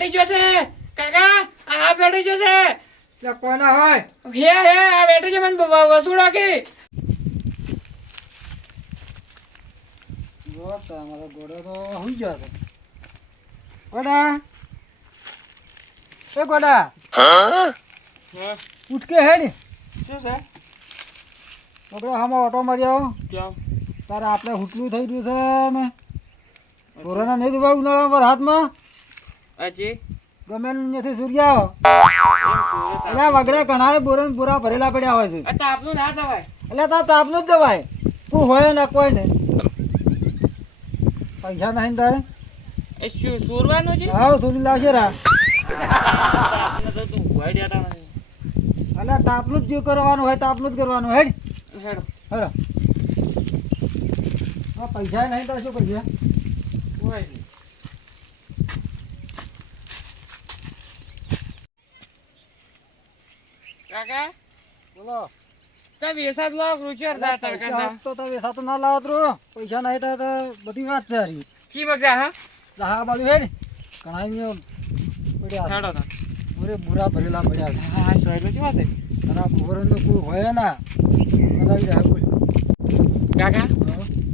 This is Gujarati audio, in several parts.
બેઠી જશે કાકા આ બેઠી જશે એટલે કોના હોય હે આ બેઠી છે મને વસૂડો કે જો તમારો ઘોડો તો હોઈ ગયો છે ગોડા એ ગોડા ઉઠ કે હે ને શું છે છોકરો હામાં ઓટો માર્યો કેમ તારે આપણે હુટલું થઈ ગયું છે ને કોરોના નહીં દુભાઈ ઉનાળા પર હાથમાં અજી ગમે ત્યાંથી સૂર્યા એટલે વગડે ઘણા બોરા ભરેલા પડ્યા હોય છે આ તાપનું ના દવાય એટલે તાર તાપનું જ જવાય તું હોય ને કોઈ ને પૈસા નહીં તારે એ શું સુરવાનું છે હા સૂરી લાવશે રા તાપને તો તું ભોય દેતા નથી એટલે તાપનું જ જે કરવાનું હોય તાપનું જ કરવાનું હેડ હેડો હેડો પૈસા નહીં તો શું કરશે હોય નહીં. કાકા બોલો તમે વેસાદ લો રૂચર દા તડકા તો વેસાતું ના લાવો તો પૈસા નહીં તો બધી વાત છે હારી કી બગા હા હા બાજુ હેડ ઘણા પડ્યા હેડો તો પૂરે બુરા ભરેલા પડ્યા છે હા સોયલો છે વાસે તારા બુરાનું કોઈ હોય ના મજા જાય બોલ કાકા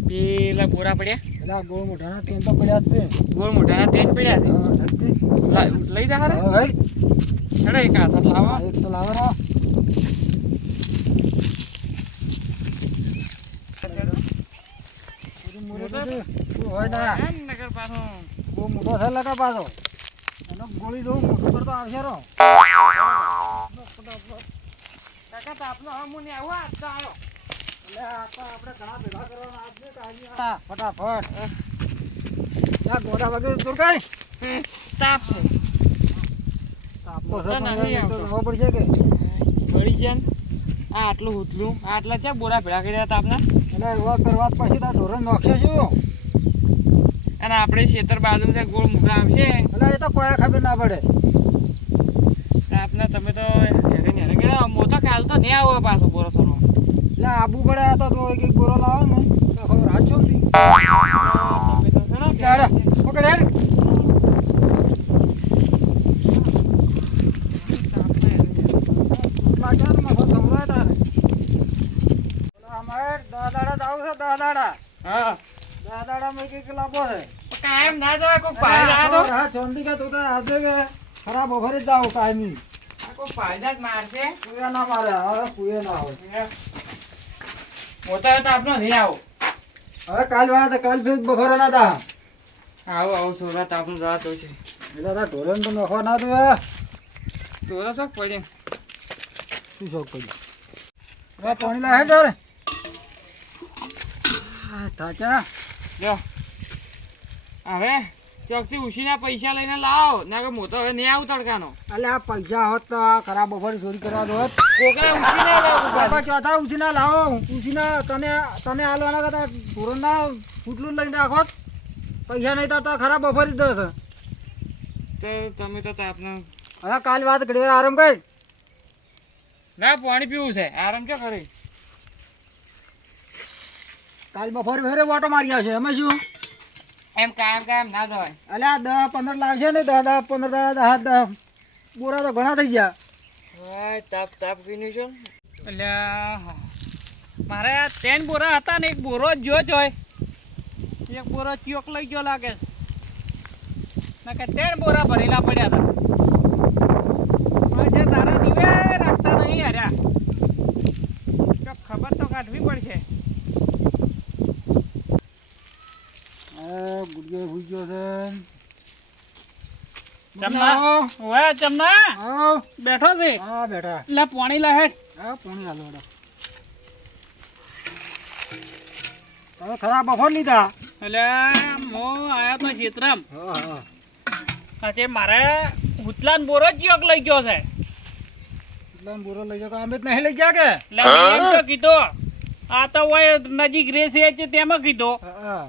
પેલા બોરા પડ્યા એટલે આ ગોળ મોઢાના તેલ તો પડ્યા જ છે ગોળ મોઢાના તેન પડ્યા છે હા નથી લઈ જા હારે હા હેડ હેડો એક હાથ લાવો એક તો લાવો રા હોય ના નગર પાછો બહુ મોટો છે લટા પાછો એનો ગોળી દઉં મોટો કરતો આવશે રો કાકા તાપનો હમું ને આવો આ તો આવ્યો એટલે આપણે ઘણા ભેગા કરવાના આજને કાઢી ફટાફટ ત્યાં ગોડા વગર દૂર કર તાપ છે તાપો તો નહીં આવતો. ખબર પડશે કે ગળી છે આ આટલું હુતલું આટલા છે બોરા ભેળા કર્યા તાપના એટલે એવા કરવા પછી તાર ઢોરણ નોખશે શું અને આપણે ખેતર બાજુ છે ગોળ મુગરા આવશે એટલે એ તો કોઈ ખબર ના પડે તાપને તમે તો હેરે ગયા મો તો કાલ તો નહીં આવો પાછો બોરો થોડો એટલે આબુ પડે આ તો એક એક ગોરો લાવો ને તો ખબર હાથ છોડી તમે તો ચલો પકડ યાર હા દાદા મેં કઈક લાભો છે કાયમ ના જવાય કોઈ પાઈ જાય તો હા ચોંડી કે તું તો આજે કે ખરાબ ઓફર જ જાવ કાયમી કોઈ પાઈ જાય મારશે કુયા ના મારે હવે કુયા ના હોય મોટા તો આપનો નહીં આવો હવે કાલ વાળા તો કાલ ફેર બફારા ના તા આવો આવો સુરત આપણું રાત હોય છે એટલે તાર ઢોરણ તો નખવા ના તું તોરા શોખ પડી શું શોખ પડી હવે પાણી લાવે તારે થાચા જો હવે ચોકથી ઉછીના પૈસા લઈને લાવો ના કે મોટો હવે નહીં આવું તડકાનો એટલે આ પૈસા હોત તો આ ખરાબ બફારી ચોરી કરવા દો કોકરા ઉછીને લાવો ચોથા ઉછીના લાવો ઉછીના તને હાલવાના કરતા ઢોરણના ફૂટલું લઈને રાખો પૈસા નહીં તો ખરાબ બફારી દો છે તો તમે તો આપને હવે કાલ વાત ઘડી વાર આરામ કર ના પાણી પીવું છે આરામ ક્યાં કરી કાલ બપોરે ફેરે વાટો મારી આવશે એમાં શું એમ કાયમ ના જવાય એટલે આ 10-15 લાવશે ને 10 બોરા તો ઘણા થઈ ગયા હા તાપ પીનું છે એટલે મારે આ 3 બોરા હતા ને એક બોરો જ જો હોય એક બોરો ચોક લઈ ગયો લાગે ના કે 3 બોરા ભરેલા પડ્યા હતા જે તારા દીવે રાખતા નહીં હર્યા તો ખબર તો કાઢવી પડશે ગુડગે હુઈ ગયો છે ચમના ઓય ચમના હા બેઠો છે હા બેટા એટલે પાણી લા હેડ હા પાણી હાલો બેટા તમે ખરાબ બફોર લીધા એટલે હું આયા તો ખેતરામ હા હા આજે મારે ઉતલાન બોરો જ યોગ લઈ ગયો છે એટલે બોરો લઈ જાવ અમે જ નહીં લઈ ગયા કે એટલે એમ તો કીધો આ તો હોય નજીક રે છે તેમાં કીધો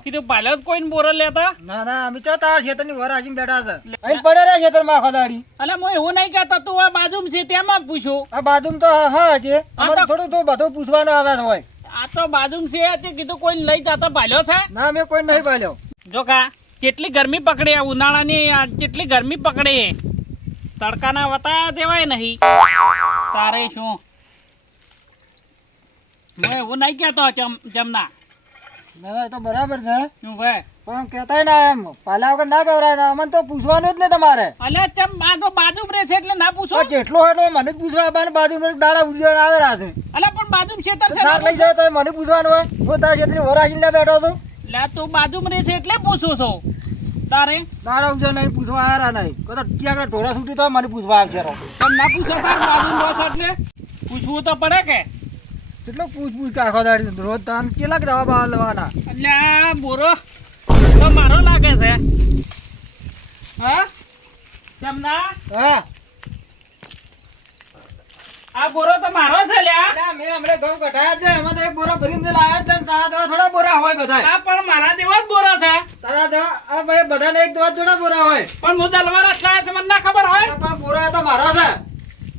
કીધું પાલે કોઈને બોરો લેતા ના ના અમે તો તાર ખેતરની વર આજીને બેઠા છે અહીં પડે રે ખેતરમાં આખો દાડી એટલે હું એવું નહીં કહેતો તું આ બાજુમાં છે તેમાં પૂછ્યું આ બાજુમાં તો હા છે અમારે થોડું તો બધું પૂછવાનું આવે છે હોય આ તો બાજુમાં છે તે કીધું કોઈ લઈ જતો પાલ્યો છે ના મેં કોઈ નહીં પાલ્યો જો કા કેટલી ગરમી પકડે આ ઉનાળાની આ કેટલી ગરમી પકડે તડકાના વતાયા દેવાય નહીં તારે શું મેં એવું નહીં કહેતો જમના ના એ તો બરાબર છે શું ભાઈ પણ કહેતાય ના એમ પાલા વગર ના ગવરાય ને અમને તો પૂછવાનું જ ને તમારે અલ્યા તેમ બાજુ બાજુ રહે છે એટલે ના પૂછો તો જેટલો હોય એટલો મને જ પૂછવા આવવાનું બાજુ દાડા ઉડીને આવેલા છે અલ્યા પણ બાજુ ખેતર છે સાર લઈ જાય તો મને પૂછવાનું હોય હું તારા છેતરી વરાશી લે બેઠો છું લે તું બાજુ રહે છે એટલે પૂછું છું તારે દાડા ઉજે નહીં પૂછવા આવ્યા નહીં તો ક્યાંક ઢોરા છૂટી તો મને પૂછવા આવશે પણ ના પૂછો તાર બાજુ રહો છો એટલે પૂછવું તો પડે કે કેટલો પૂછ કે આખો દાડી રોજ તાન કેટલાક જવાબ લેવાના અલ્યા બોરો તો મારો લાગે છે હા જમના હા આ બોરો તો મારો છે લ્યા મેં હમણે ઘઉં કઢાયા છે એમાં તો એક બોરા ભરીને લાયા છે ને તારા દવા થોડા બોરા હોય બધા આ પણ મારા જેવો જ બોરો છે તારા દવા આ ભાઈ બધાને એક દવા થોડા બોરા હોય પણ હું દલવાડા એટલા છે મને ના ખબર હોય પણ બોરા તો મારો છે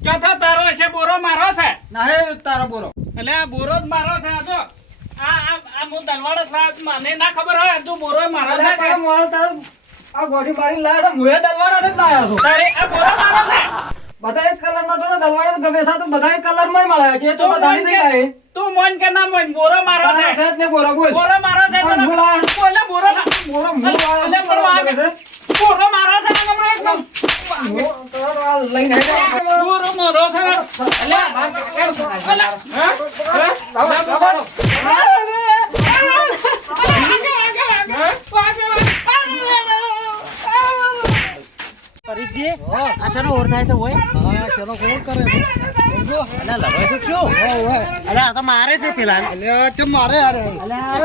ચોથો તારો છે બોરો મારો છે ના હે તારો બોરો એટલે આ બોરો જ મારો છે આ જો આ હું દલવાડા છે મને ના ખબર હોય તું બોરો મારો છે કે આ ગોઠી મારી લાયા તો મુએ દલવાડા જ લાયા છું તારે આ બોરો મારો છે બધા એક કલર ના થોડા દલવાડા ગમે છે તો બધા એક કલર માં મળે છે તો બધાની થઈ જાય તું મોન કે ના મોન બોરો મારો છે છે ને બોરો બોલ બોરો મારો છે પણ હું લાયા બોલે બોરો બોરો હું લાયા એટલે બોરો આ છે બોરો મારો છે ને હમણાં એકદમ લઈને બોરો મારો છે એટલે પરિજી આ શેનો ઓર થાય છે ઓય હા શેનો કોણ કરે જો અલા લગાય છે શું ઓય અલા આ તો મારે છે પેલા અલ્યા ચમ મારે યાર અલ્યા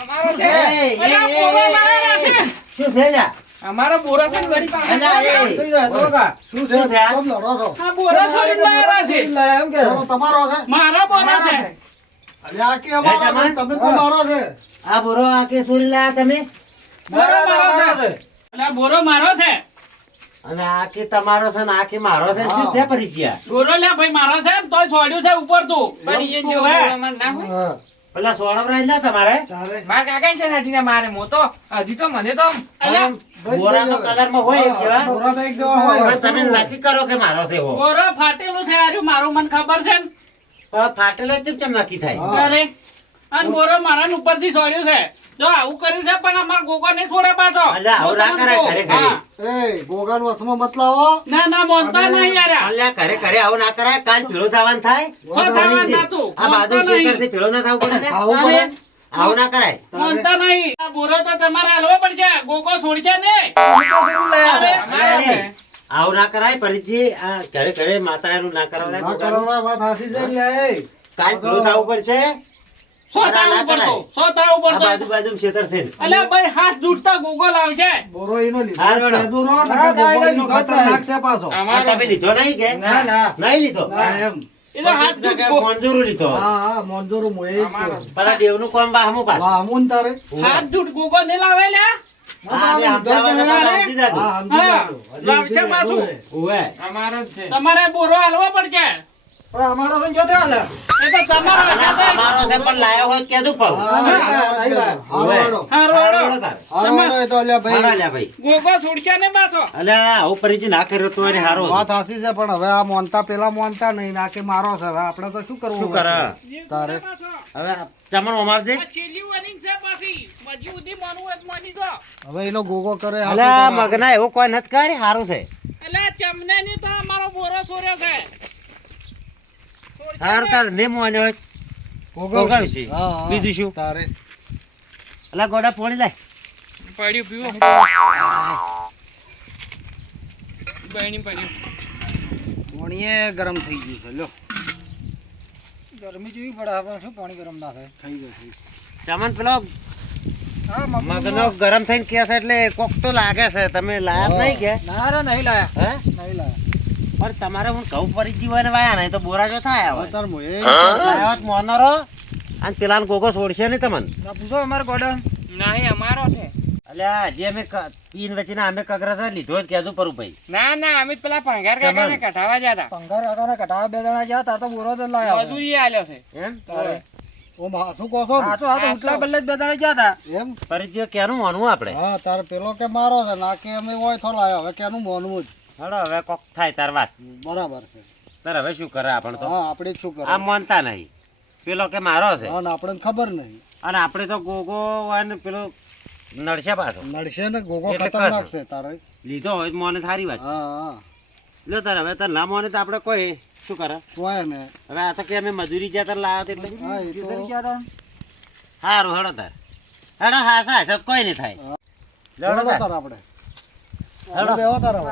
અમારો છે અલ્યા બોરો મારો છે શું છે જા અમારો બોરો છે ને ગરી પાસે અલ્યા એ તો કા શું છે કેમ લડો છો આ બોરો છોડી મારા છે એમ કે તમારો છે મારા બોરો છે અલ્યા કે અમારો તમે કો મારો છે આ બોરો આ કે છોડી લાયા તમે બોરો મારો છે અલા બોરો મારો છે અને આ કે તમારો છે ને આ કે મારો છે શું છે પરિચય બોરો લે ભાઈ મારો છે તોય છોડ્યું છે ઉપર તું પણ એ જો બોરો માં ના હોય પેલા સોળવરાય ના તમારે માર કાકા છે નાટીને મારે મો તો હજી તો મને તો અલા બોરા તો કલર માં હોય એક જેવા બોરા તો એક જેવા હોય તમે નક્કી કરો કે મારો છે એવો બોરો ફાટેલું છે આર્યું મારું મને ખબર છે ને પણ ફાટેલા ચમ નક્કી થાય અરે અને બોરો મારા ઉપરથી છોડ્યું છે જો આવું કર્યું છે પણ અમાર ગોગો નહીં છોડે પાછો અલ્યા આવું ના કરાય ઘરે ઘરે એ ગોગાન વસમાં મત લાવો ના ના મોનતા નહીં યાર અલ્યા ઘરે ઘરે આવું ના કરાય કાલ પીળો થવાનું થાય શું થવાનું નતું? આ બાજુ મોનતા નહીં. શેતરથી પીળો ના થવું પડે ને? આવું પડે આવું ના કરાય મોનતા નહીં આ બોરો તો તમારે હાલવો પડશે ગોગો છોડશે ને અલ્યા એ, આવું ના કરાય પરિચય આ ઘરે ઘરે માતા એનું ના કરાવડાય ના ગોગાનું. કરવાના વાત હાસી છે લે એ કાલ પીળો થવું પડશે શું થવું પડતો શું થવું આ પડતો બાજુ બાજુ શેતર છે અલ્યા ભાઈ હાથ દૂટતા ગોગો લાવશે બોરો ઈનો લીધો હા, રોડો. કેદુ રો ને હા, કે હા, ગોગો ઈનો લીધો જ ખતરનાક છે પાછો આ તમે લીધો નહીં કે ના, ના. નહીં લીધો ના, એમ એ તો હાથ ના, કે દૂટ મંજૂરી લીધો હા હા મંજૂર મોએ પાછા દેવનું કામ વાહમું પાછું. વાહ મુન તારે હાથ દૂટ ગોગો ને લાવે લ્યા હા, અમે અમદાવાદ હતા, સમજી જાજો. હા સમજી હા. જાજો. હજી લાવશે કીધું પાછું. હે. ઉવે. અમારો જ છે તમારે બોરો હાલવો પડશે અમારો છે જોતે હાલે એ તો તમારો અને તમારો છે પણ લાયો હોય તો કહેતું પાછું. હા, ઉવે. હારો હારો. હારો હારો હારો. તારે. હારો હારો એ તો લે હારા ભાઈ લ્યા ભાઈ. ગોગો છોડશે ને પાછો અલ્યા આવું પરિચય ના કર્યો તો એને હારો વાત હાસી છે પણ હવે આ મોનતા પેલા મોનતા નહીં ના કે મારો છે હવે આપણે તો શું કરવું શું કરે તારે હવે ચમણ ઓમાવજે આ છેલ્લી warning છે પાછી હજી સુધી માનવું હોય તો માની જો હવે એનો ગોગો કરે હાચું અલ્યા કરે. મગના એવું કોઈ નથી કરી હારું છે એટલે ચમને ની તો અમારો બોરો સોર્યો છે હારું તાર ને મોને હોય ગોગાવશે. હા, હા. બીજું શું? તારે અલ્યા ગોડા પોણી લાય પડ્યું પીવો બહેણી પડ્યું મોણીએ ગરમ થઈ ગયું છે લ્યો ગરમી જેવી પડે આપણે શું પાણી ગરમ ના થાય થઈ ગયું ચમન પેલો મગનો ગરમ થઈને કે છે એટલે કોક તો લાગે છે તમે લાયા જ નહીં કે ના રે નહીં લાયા હે નહીં લાયા પણ તમારે હું કહું પરિચય હોય ને વાયા નહીં તો બોરા જો થાય હવે હવે તાર મોએ લાયો હોત મોનરો અને પેલા ગોગો છોડશે નહીં તમને ના પૂછો અમારે ગોડન નહીં અમારો છે અલ્યા જે અમે પીન વચીને અમે કગરા છે લીધો જ કહેતું પરું ભાઈ ના ના અમે તો પેલા ભંગાર કાકા ને કઢાવા જતા પંગર આગળ કટાવા બે જણા ગયા તાર તો બોરો જ લાયા મજૂરી આલ્યો છે એમ તારે. ઓ માં શું કહો છો ને? આ તો ઉઠલા બલ્લે જ બેદાણે ગયા હતા. એમ પરિચય ક્યાંનું માનવું આપણે? હા તારે પેલો કે મારો છે ના કે અમે હોય થો લાયો હવે કેનું મોનવું જ. હડો હવે કોક થાય તાર વાત. બરાબર છે. તાર હવે શું કરે આપણે તો? હા આપણે જ શું કરે? આ માનતા નહીં. પેલો કે મારો છે હા ને આપણને ખબર નહીં. અને આપણે તો ગોગો હોય ને પેલો નડશે પાછો. નડશે ને ગોગો એટલે ખતરનાક કશું. છે તારે. લીધો હોય તો મોને સારી વાત છે. હા હા લ્યો તાર હવે તાર ના મોને તો આપણે કોઈ શું કરે? હોય ને. હવે આ તો કે અમે મજૂરી જ્યાં તાર લાવ્યા એટલે હા એ તો ગયા હતા. સારું હેડો તાર. હેડો હાસા હાસા કોઈ નહીં થાય. લ્યો હેડો બેહો તાર. તાર આપણે. હેડો. બેહો તાર હવે.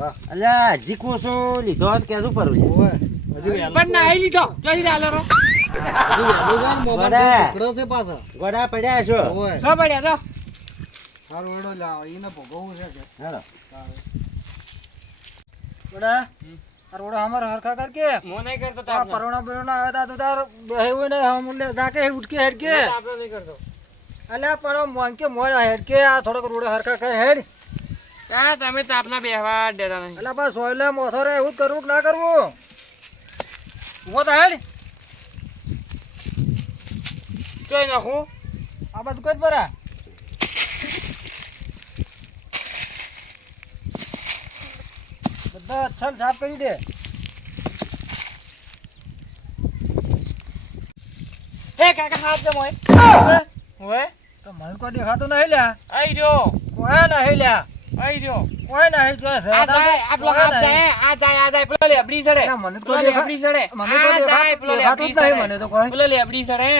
હા અલ્યા હજી કોસો લીધો હોત કે શું કરવું છે? હોય હજી વહેલું પણ નાહી લીધો જોઈ લે આલો હજી વહેલું છે ને મોબાઈલ બરાબર. ટુકડો છે પાછા. ગોડા પડ્યા છો. હોય તો પડ્યા તો સારું હેડો લાવ એને ભોગવવું છે કે. હેડો. બડા આ રોડ અમાર હરખા કર કે મો નહીં કરતો આ તાપનો. પરોણા બરોણા આવે તા તો તાર બેહવું ને હમ લે જાકે ઉઠકે હેડ કે તાપનો નહીં કરતો. અલ્યા પણ મોન કે મોડ હેડ કે આ થોડોક રોડ હરખા કર હેડ. ત્યાં તમે તાપના બેહવા જ દેતા નહીં. અલ્યા બસ સોયલે મોથો રે એવું જ કરવું કે ના કરવું? ઉભો તો હેડ. જોઈ નાખું. આ બધું કઈ બરા બધા છલ સાફ કરી દે. હે કાકા હાથ જમો હે. ઓય તો મને કોઈ દેખાતું નહીં લ્યા. આઈ રહ્યો. કોઈ નહીં લ્યા. આઈ રહ્યો. કોઈ નહીં જો છે. આ જાય આપણો હાથ જાય આ જાય પેલો લેબડી સડે. ના, મને તો પેલો દેખા- લેબડી સડે. મને તો આ જાય પેલો દેખાતું જ લેબડી નહીં સડે. મને તો કોઈ. પેલો લેબડી સડે.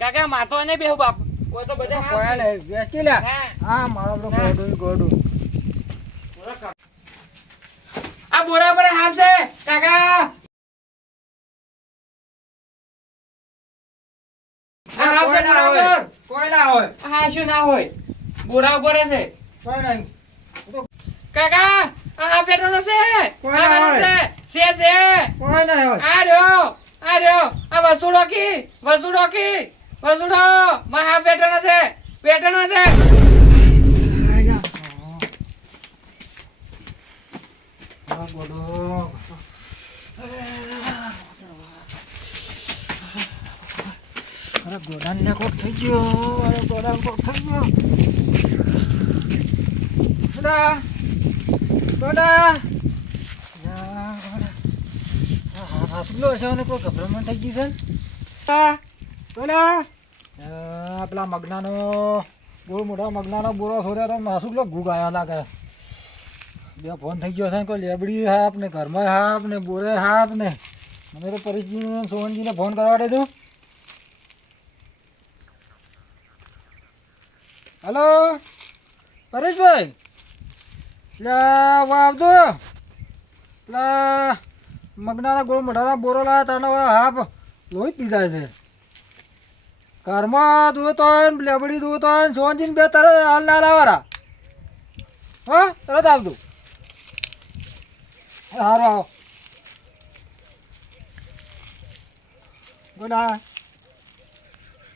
કાકા મારતો નહીં બેહું બાપ. કોઈ તો બધા કોઈ હાથ નહીં બેસી લ્યા. હા. હા મારો તો ગોડું ગોડું. આ બોરા પર હાથ છે કાકા. આ હાથ કોઈ છે ના બોરા હોય. પર. કોઈ ના હોય. આ શું ના હોય બોરા ઉપર છે કોઈ નહીં. કાકા આ પેટ્રોલ છે કોઈ આ ના વાળો હોય. છે છે કોઈ નહીં હોય. આ રહ્યો આ વસુડો કી વસુડો મહા પેટ્રોલ છે હા, ગોડું. અરે ગોડાને કોક થઈ ગયો. અરે ગોડાને કોક થઈ ગયો. ગોડા. ગોડા. યા, ગોડા. હા, હાથલો હશે ને કોઈ ગભરામણ થઈ ગઈ છે ને? ગોડા. યા, પેલા મગનાનો બહુ મોટા મગનાનો બોરો છોડ્યો તો માસુક લો ઘૂગ આયા લાગે. બે ફોન થઈ ગયો છે ને કોઈ લેબડી હાપ ને ઘરમાં હાપ ને બોરે હાપ ને મને તો પરેશજીને સોહનજીને ફોન કરવા દેજો. હેલો પરેશભાઈ એટલે આવજો પેલા મગનાના ગોળ મોઢાના બોરો લાવ્યા તને હાપ લોહી પીધા છે ઘરમાં દૂધ તો હોય ને લેબડી દૂધ તો હોય ને સોહનજીને બે તરત હાલ ના લાવવાના. હા તરત આવજો. સારું આવો. ગુડા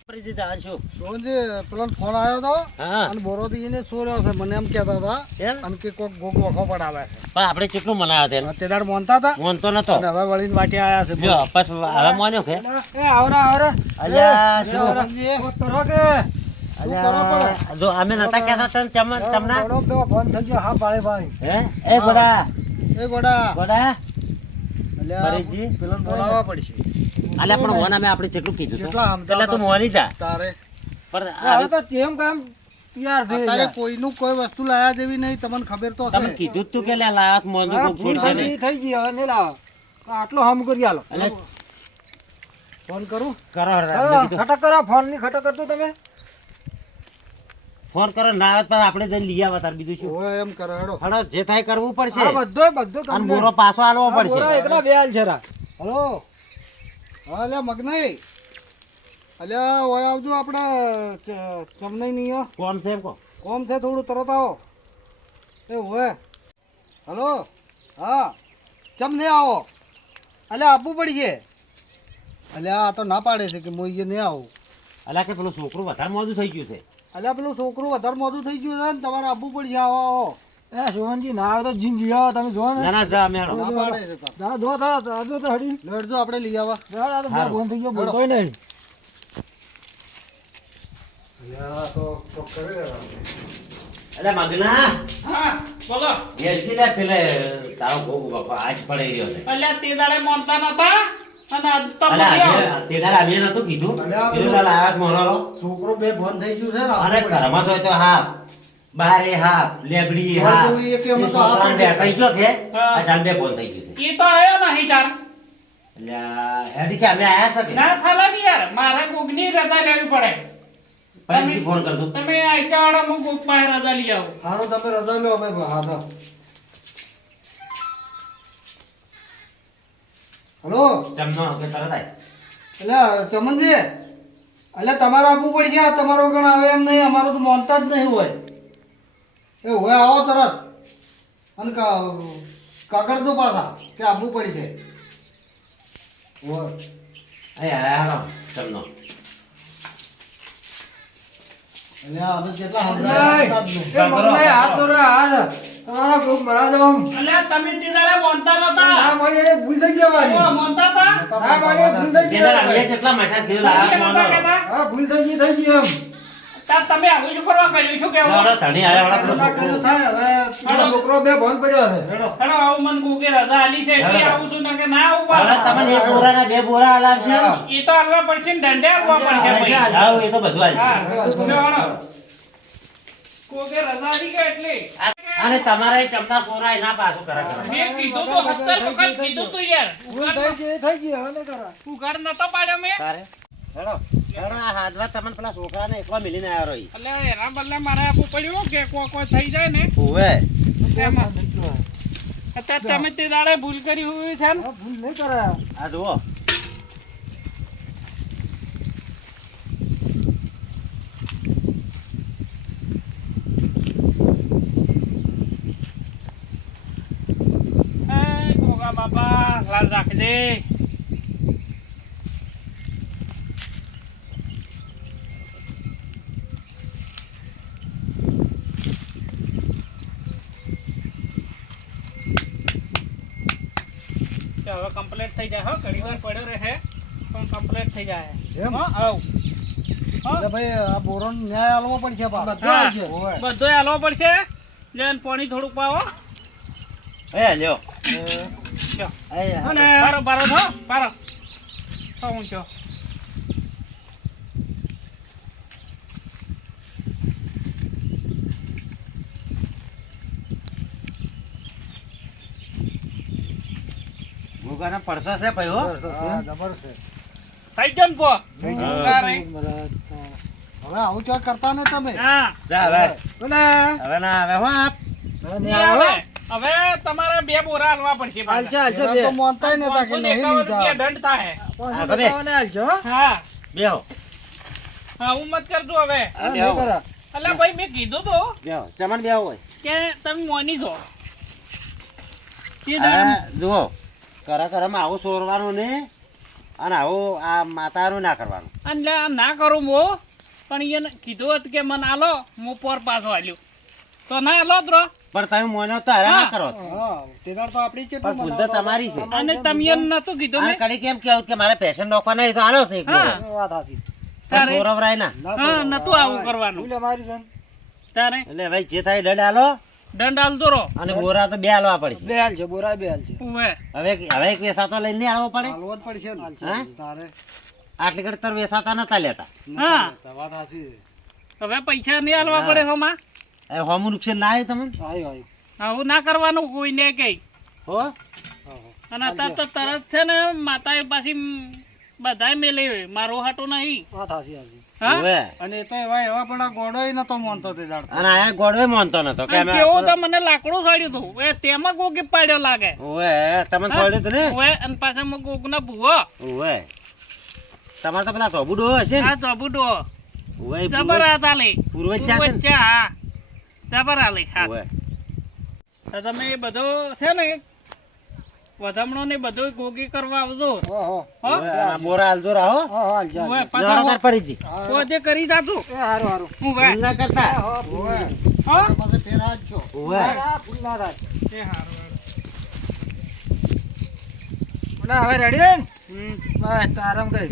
પરિચય જાણ છું. સોનજી પેલો ફોન આવ્યો હતો હા. અને બોરોથી એને સોર્યો છે મને એમ કહેતા હતા એમ? અને કે કોક ગોગ વખો પડાવે છે. પણ આપણે કેટલું મનાવ્યા તેને? તે દાડ મોનતા હતા મોનતો નતો. અને હવે વળીને વાટી આવ્યા છે. જો પછી હવે મોન્યો કે એ આવરા આવરા અલ્યા એ શું? સોનજી, કરો કે અલ્યા જો અમે નતા કહેતા તને તમને ફોન થઈ ગયો હા ભાઈ ભાઈ હે એ ગોડા એ ગોડા ગોડા અલ્યા, પરેશજી પેલોને બોલાવવા પડશે. અલ્યા પણ મોન અમે આપણે કેટલું કીધું તું કેટલા સમજાવતા એટલે તું મોની જા તારે પણ હવે તો કેમ કામ તૈયાર થઈ તારે ગયા. કોઈનું કોઈ વસ્તુ લાયા જેવી નહીં તમને ખબર તો તમે છે. કીધું જ તું કે લે લાત મોન હા, કોક ભૂલ છોડશે થઈ નહીં. થઈ ગઈ હવે નહીં લાવો આટલો હમ કરી આલો અને ફોન કરું કરો કરો, ખટક કરો ફોન ની ખટક કરતો તમે ફોન કરો ના આવે તો આપણે જઈને લઈ આવા તાર બીજું શું હોય એમ કરે હેડો. હડો જે થાય કરવું પડશે હા બધો અને બોરો પાછો આલવો પડશે એકલા બે હાલ છે રા. હલો હા અલ્યા મગનાઈ અલ્યા ઓય આવજો આપણે ચમનઈ નહીં કોમ છે એમ કહો કોમ છે થોડું તરત આવો એ હોય હલો હા ચમ નહીં આવો અલ્યા આપવું પડશે અલ્યા આ તો ના પાડે છે કે હું અહીંયા નહીં આવું અલ્યા કે પેલું છોકરું વધારે મોડું થઈ ગયું છે અલ્યા પેલું છોકરું વધારે મોડું થઈ ગયું છે ને તમારે આપવું પડશે આવો આવો એ શિવનજી ના આવે તો જીન જી આવો તમે જો ને ના ના જા મેળો ના પાડે છે તાર. ના જો તો હડી લેટ જો આપણે લઈ આવા. આ તો હારું. બંધ થઈ ગયો બોલતોય નહીં અલ્યા તો કોક કરે રે આપણે. અલે મગના હા બોલો એસી લે પેલે તારો ભોગ બકો આજ પડી રહ્યો છે અલ્યા તે દાડે મોનતા નતા અને આજ તો અલે બોલ્યો. તે દાડા અમે નતું કીધું અલ્યા, પેલું લાલ આવાજ મોરો છોકરો બે બંધ થઈ ગયું છે ને અરે ઘરમાં તો હોય તો હા બારે હા લેબડી હોય હા તો એ કે અમે એ તો હા છોકરાને પણ બેઠા ગયો કે હા. અચાનક બે ફોન થઈ ગયું છે ઈ તો આયો નહીં તાર અલ્યા હેડી કે અમે આયા છે ના થાલા બી યાર મારે કોકની રજા લેવી પડે પછી ફોન કર દઉં તમે આઈકાવાળા મુ કોક પાસે રજા લઈ આવો હારું તમે રજા લો અમે હા તો હલો ચમનો કે તરત આય એટલે ચમનજી એટલે તમારે આપવું પડશે આ તમારો ગણ આવે એમ નહીં અમારું તો માનતા જ નહીં હોય એ હોય આવો તરત અને કાગળ તો પાછા કે આપવું પડશે હોય આય આય હાલો ચમનો એટલે અમે જેટલા નહીં. સમજાવતા જ નહીં. એ મગનાઈ હાથ તો રે હાથ તમારા ગ્રુપ મરા દો અલ્યા તમે તે દાડે મોનતા નતા ના મને ભૂલ થઈ ગઈ ઓ, મારી મોનતા તા હા મારી ભૂલ થઈ તે ગઈ દાડા અમે જેટલા માથા કીધું લાવા તમે નતા મોનો કહેતા? હા ભૂલ થઈ ગઈ એમ તાર તમે આવું શું કરવા કર્યું શું કેવું લાવડો ધણી આયા વાળા ના કર્યું થાય હવે પેલો છોકરો બે બંધ પડ્યો છે હેડો. હેડો આવું મન કોકે રજા આલી છે એટલે હેડો. આવું છું ના કે ના આવું હવે પાછું. તમને એક બોરા ના બે બોરા આલામ છે ઈ તો આલવા પડશે ને દંડે આલવા પડશે ભાઈ. આવ એ તો બધું આલ હા છે લ્યો હેડો. કોકે રજા આલી કે એટલે અને તમારે ચમના પોરા ના પાછું કરે મેં કીધું તો 70 વખત કીધું તું યાર ભૂલ થઈ ગઈ હવે નહીં કરા ઉઘાડ નતો પાડ્યો મેં તારે હેડો હેડો આ હાથમાં તમને પેલા છોકરાને એકલા મિલીને આવ્યો રહી એટલે એના બદલે મારે આપવું પડ્યું કે કોઈ થઈ જાય ને ઓવે એમાં અત્યારે તમે તે દાડે ભૂલ કરી હોય છે ને હા, ભૂલ નહીં કરે આ જુઓ એ ગોગા બાપા લાલ રાખજે તો હવે કમ્પ્લીટ થઈ જાય હો ઘણી વાર પડ્યો રહે પણ કમ્પ્લીટ થઈ જાય એમ? હો આવ એટલે ભાઈ આ બોરોન ન્યાય આલવો પડશે પાછો. બધું આવી છે. હોય. બધોય હાલવો પડશે લેન પાણી થોડુંક પાવો એ લ્યો લ્યો. એ અને બારો બારો થો બારો થો ઊંચો ભૂગાના પડસો છે ભાઈ હો હા, જબર છે. થઈ ગયો ને પો થઈ ગયું. તારે. હવે આવું ક્યાં કરતા ને તમે હા જા હવે બોલે હવે ના હવે હો આપ ઈ હવે હવે તમારે બે બોરા હાલવા પડશે પાછા. હાલશે એના તો માનતાય નતા કે 551 નહીં રૂપિયા લીધા. દંડ થાય હા, ગમે. હાલજો હો. હા બેહો હા હું મત કરજો હવે હા, નહીં કરે અલ્યા ભાઈ મેં કીધું તો બેહો ચમન બેહો હોય કે તમે મોની છો ઈ દાડે આ જુઓ કરામાં આવું સોરવાનું ને અને આવું આ માતાનું ના કરવાનું એટલે આ ના કરું મો પણ એને કીધું હતું કે મને આલો હું પોર પાછો આલ્યું તો ના આલો જ રો પણ તમે મોનો તો હારે ના હા. કરો હા તે દાડ તો આપણી ચેટલું પણ બુદ્ધ મનાવતા તમારી છે અને તમે એને નતું કીધું આ મેં કડી કેમ કેવું કે મારે પેશન નોખવા નહીં તો આલો છે એક હા. દોરો. વાત હાચી તારે સોરવરાય ના ના હા તો નતું આવું કરવાનું ભૂલ અમારી છે તારે એટલે ભાઈ જે થાય દંડ આલો દંડ આલતો રો અને બોરા તો બે આલવા પડશે બે હાલ છે બોરા બે હાલ છે ઉવે હવે એક વેસાતો લઈને નહીં આવવો પડે હાલવો જ પડશે ને. હા? તારે આટલી ઘડી તાર વેસાતા નતા લેતા હા. નતા વાત સાચી છે. હવે પૈસા નહીં આલવા પડે હોમાં હવે હોમું નુકસાન ના આવ્યું તમને આવ્યો આવું ના કરવાનું કોઈને કઈ હો અને અત્યારે તો તરત છે ને માતાએ પાછી બધાય મેલે મારો હાટો નહીં વાત હાચી હાચી હા ઓવે. અને એ તો એવા પણ આ ગોળોય નતો માનતો તે દાડ તો. અને આયા ગોળવે માનતો નતો કે અને કેવો તો મને લાકડું સાડ્યું હતું એ તેમાં ગોગી પાડ્યો લાગે ઓવે તમને છોડ્યું તું ને ઓવે અને પાછા મો ગોગના ભૂવો ઓવે તમારે તો પેલા ધોબુડો હશે ને આ ચોબુડો ઓવે એ જબર પૂર્વજ- આતાલે પૂર્વજ છે ને? છે હા જબર આલે હા ઓવે. તો તમે એ બધો છે ને વધામણો ને બધું ગોગી કરવા આવજો હો હો હો ઓવે, આ બોરા હાલજો રાહો હો હાલ છે ઓવે લેવડો તાર પાછા ફરીથી પોતે કરી જાતું હારું હારું હું ભૂલ ના કરતા ઓવે. હા પછી ફેર આવજો. ઓવે. ફૂલ ના રાખ એ હારું હવે રેડી હમ બસ તારામ કઈ